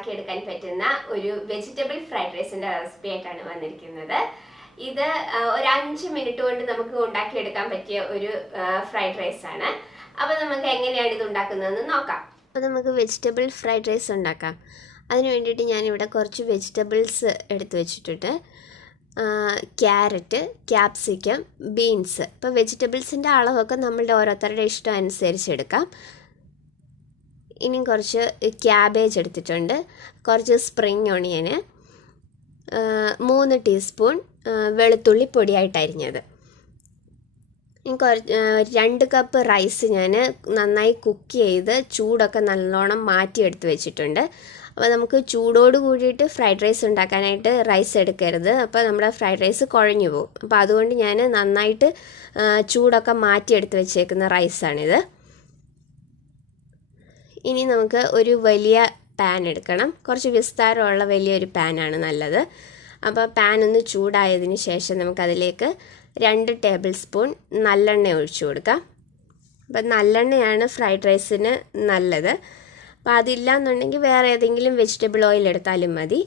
ഉണ്ടാക്കിയെടുക്കാൻ പറ്റുന്ന ഒരു വെജിറ്റബിൾ ഫ്രൈഡ് റൈസിന്റെ റെസിപ്പി ആയിട്ടാണ് വന്നിരിക്കുന്നത്. ഇത് ഒരു 5 മിനിറ്റ് കൊണ്ട് നമുക്ക് ഉണ്ടാക്കിയെടുക്കാൻ പറ്റിയ ഒരു ഫ്രൈഡ് റൈസ് ആണ്. അപ്പോൾ നമുക്ക് എങ്ങനെയാണ് ഇത് ഉണ്ടാക്കുന്നതെന്ന് നോക്കാം. അപ്പോൾ നമുക്ക് വെജിറ്റബിൾ ഫ്രൈഡ് റൈസ് ഉണ്ടാക്കാം. അതിന് വേണ്ടിയിട്ട് ഞാനിവിടെ കുറച്ച് വെജിറ്റബിൾസ് എടുത്തു വെച്ചിട്ടുണ്ട്. Carrot, capsicum, beans. ഇപ്പോൾ വെജിറ്റബിൾസിൻ്റെ അളവൊക്കെ നമ്മളുടെ ഓരോരുത്തരുടെ ഇഷ്ടം അനുസരിച്ച് എടുക്കാം. ഇനി കുറച്ച് ക്യാബേജ് എടുത്തിട്ടുണ്ട്, കുറച്ച് സ്പ്രിംഗ് ഓണിയന്, 3 ടീസ്പൂൺ വെളുത്തുള്ളി പൊടിയായിട്ട് അരിഞ്ഞത്. ഇനി 2 കപ്പ് റൈസ് ഞാൻ നന്നായി കുക്ക് ചെയ്ത് ചൂടൊക്കെ നല്ലോണം മാറ്റിയെടുത്ത് വെച്ചിട്ടുണ്ട്. അപ്പോൾ നമുക്ക് ചൂടോട് കൂടിയിട്ട് ഫ്രൈഡ് റൈസ് ഉണ്ടാക്കാനായിട്ട് റൈസ് എടുക്കരുത്, അപ്പോൾ നമ്മുടെ ഫ്രൈഡ് റൈസ് കുഴഞ്ഞു പോകും. അപ്പോൾ അതുകൊണ്ട് ഞാൻ നന്നായിട്ട് ചൂടൊക്കെ മാറ്റിയെടുത്ത് വെച്ചേക്കുന്ന റൈസാണിത്. ഇനി നമുക്ക് ഒരു വലിയ പാൻ എടുക്കണം. കുറച്ച് വിസ്താരമുള്ള വലിയൊരു പാനാണ് നല്ലത്. അപ്പോൾ പാൻ ഒന്ന് ചൂടായതിന് ശേഷം നമുക്കതിലേക്ക് 2 ടേബിൾ സ്പൂൺ നല്ലെണ്ണ ഒഴിച്ചു കൊടുക്കാം. അപ്പം നല്ലെണ്ണയാണ് ഫ്രൈഡ് റൈസിന് നല്ലത്. അപ്പോൾ അതില്ലാന്നുണ്ടെങ്കിൽ വേറെ ഏതെങ്കിലും വെജിറ്റബിൾ ഓയിൽ എടുത്താലും മതി.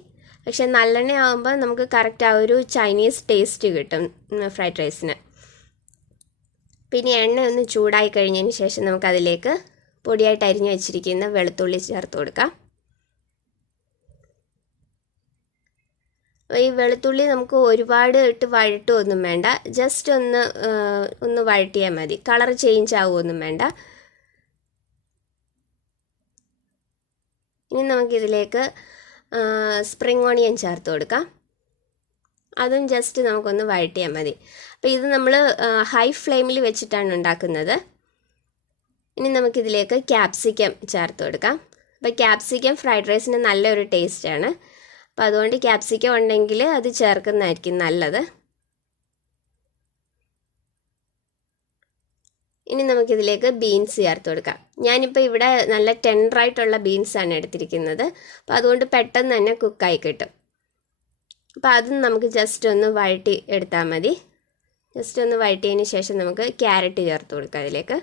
പക്ഷേ നല്ലെണ്ണ ആകുമ്പോൾ നമുക്ക് കറക്റ്റ് ആ ഒരു ചൈനീസ് ടേസ്റ്റ് കിട്ടും ഫ്രൈഡ് റൈസിന്. പിന്നെ എണ്ണ ഒന്ന് ചൂടായി കഴിഞ്ഞതിന് ശേഷം നമുക്കതിലേക്ക് പൊടിയായിട്ട് അരിഞ്ഞു വെച്ചിരിക്കുന്ന വെളുത്തുള്ളി ചേർത്ത് കൊടുക്കാം. ഈ വെളുത്തുള്ളി നമുക്ക് ഒരുപാട് ഇട്ട് വഴട്ടുമൊന്നും വേണ്ട, ജസ്റ്റ് ഒന്ന് വഴട്ടിയാൽ മതി. കളർ ചേഞ്ച് ആവുമൊന്നും വേണ്ട. ഇനി നമുക്കിതിലേക്ക് സ്പ്രിംഗ് ഓണിയൻ ചേർത്ത് കൊടുക്കാം. അതും ജസ്റ്റ് നമുക്കൊന്ന് വഴട്ടിയാൽ മതി. അപ്പോൾ ഇത് നമ്മൾ ഹൈ ഫ്ലെയിമിൽ വെച്ചിട്ടാണ് ഉണ്ടാക്കുന്നത്. ഇനി നമുക്കിതിലേക്ക് ക്യാപ്സിക്കം ചേർത്ത് കൊടുക്കാം. അപ്പോൾ ക്യാപ്സിക്കം ഫ്രൈഡ് റൈസിന് നല്ലൊരു ടേസ്റ്റാണ്. അപ്പോൾ അതുകൊണ്ട് ക്യാപ്സിക്കം ഉണ്ടെങ്കിൽ അത് ചേർക്കുന്നതായിരിക്കും നല്ലത്. ഇനി നമുക്കിതിലേക്ക് ബീൻസ് ചേർത്ത് കൊടുക്കാം. ഞാനിപ്പോൾ ഇവിടെ നല്ല ടെൻഡറായിട്ടുള്ള ബീൻസാണ് എടുത്തിരിക്കുന്നത്. അപ്പോൾ അതുകൊണ്ട് പെട്ടെന്ന് തന്നെ കുക്കായി കിട്ടും. അപ്പോൾ അതും നമുക്ക് ജസ്റ്റ് ഒന്ന് വഴട്ടി എടുത്താൽ മതി. ജസ്റ്റ് ഒന്ന് വഴട്ടിയതിന് ശേഷം നമുക്ക് ക്യാരറ്റ് ചേർത്ത് കൊടുക്കാം അതിലേക്ക്.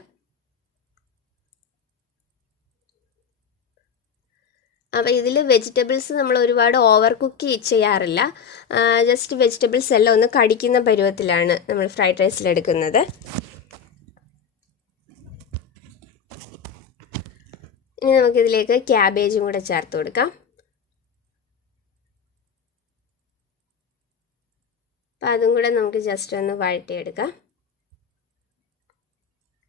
അപ്പോൾ ഇതിൽ വെജിറ്റബിൾസ് നമ്മൾ ഒരുപാട് ഓവർ കുക്ക് ചെയ്യാറില്ല. ജസ്റ്റ് വെജിറ്റബിൾസ് എല്ലാം ഒന്ന് കടിക്കുന്ന പരുവത്തിലാണ് നമ്മൾ ഫ്രൈഡ് റൈസിലെടുക്കുന്നത്. ഇനി നമുക്കിതിലേക്ക് ക്യാബേജും കൂടെ ചേർത്ത് കൊടുക്കാം. അപ്പോൾ അതും കൂടെ നമുക്ക് ജസ്റ്റ് ഒന്ന് വഴട്ടിയെടുക്കാം.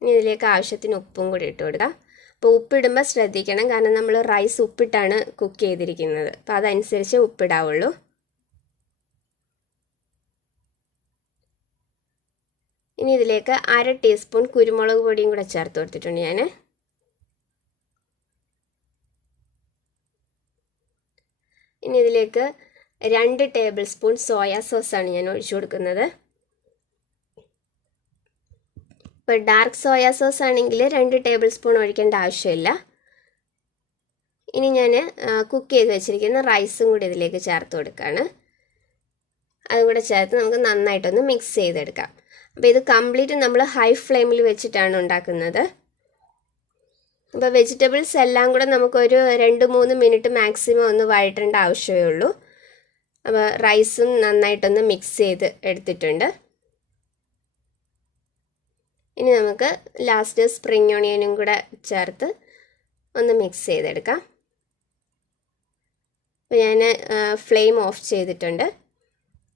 ഇനി ഇതിലേക്ക് ആവശ്യത്തിന് ഉപ്പും കൂടി ഇട്ട് കൊടുക്കാം. അപ്പോൾ ഉപ്പിടുമ്പോൾ ശ്രദ്ധിക്കണം, കാരണം നമ്മൾ റൈസ് ഉപ്പിട്ടാണ് കുക്ക് ചെയ്തിരിക്കുന്നത്. അപ്പോൾ അതനുസരിച്ച് ഉപ്പിടാവുള്ളൂ. ഇനി ഇതിലേക്ക് 1/2 ടീസ്പൂൺ കുരുമുളക് പൊടിയും കൂടെ ചേർത്ത് കൊടുത്തിട്ടുണ്ട് ഞാൻ. ഇനി ഇതിലേക്ക് 2 ടേബിൾ സ്പൂൺ സോയാ സോസാണ് ഞാൻ ഒഴിച്ചു കൊടുക്കുന്നത്. ഇപ്പോൾ ഡാർക്ക് സോയാ സോസ് ആണെങ്കിൽ 2 ടേബിൾ സ്പൂൺ ഒഴിക്കേണ്ട ആവശ്യമില്ല. ഇനി ഞാൻ കുക്ക് ചെയ്ത് വെച്ചിരിക്കുന്ന റൈസും കൂടി ഇതിലേക്ക് ചേർത്ത് കൊടുക്കുകയാണ്. അതും കൂടെ ചേർത്ത് നമുക്ക് നന്നായിട്ടൊന്ന് മിക്സ് ചെയ്തെടുക്കാം. അപ്പോൾ ഇത് കംപ്ലീറ്റ് നമ്മൾ ഹൈ ഫ്ലെയിമിൽ വെച്ചിട്ടാണ് ഉണ്ടാക്കുന്നത്. അപ്പോൾ വെജിറ്റബിൾസ് എല്ലാം കൂടെ നമുക്കൊരു 2-3 മിനിറ്റ് മാക്സിമം ഒന്ന് വഴറ്റേണ്ട ആവശ്യമേ ഉള്ളൂ. അപ്പോൾ റൈസും നന്നായിട്ടൊന്ന് മിക്സ് ചെയ്ത് എടുത്തിട്ടുണ്ട്. ഇനി നമുക്ക് ലാസ്റ്റ് സ്പ്രിംഗ് ഓണിയനും കൂടെ ചേർത്ത് ഒന്ന് മിക്സ് ചെയ്തെടുക്കാം. അപ്പോൾ ഞാൻ ഫ്ലെയിം ഓഫ് ചെയ്തിട്ടുണ്ട്.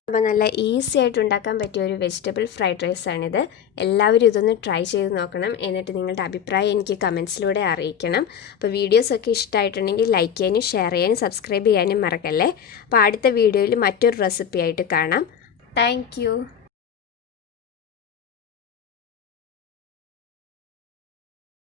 അപ്പോൾ നല്ല ഈസി ആയിട്ട് ഉണ്ടാക്കാൻ പറ്റിയ ഒരു വെജിറ്റബിൾ ഫ്രൈഡ് റൈസാണിത്. എല്ലാവരും ഇതൊന്ന് ട്രൈ ചെയ്ത് നോക്കണം. എന്നിട്ട് നിങ്ങളുടെ അഭിപ്രായം എനിക്ക് കമൻസിലൂടെ അറിയിക്കണം. അപ്പോൾ വീഡിയോസൊക്കെ ഇഷ്ടമായിട്ടുണ്ടെങ്കിൽ ലൈക്ക് ചെയ്യാനും ഷെയർ ചെയ്യാനും സബ്സ്ക്രൈബ് ചെയ്യാനും മറക്കല്ലേ. അപ്പോൾ അടുത്ത വീഡിയോയിൽ മറ്റൊരു റെസിപ്പി ആയിട്ട് കാണാം. താങ്ക്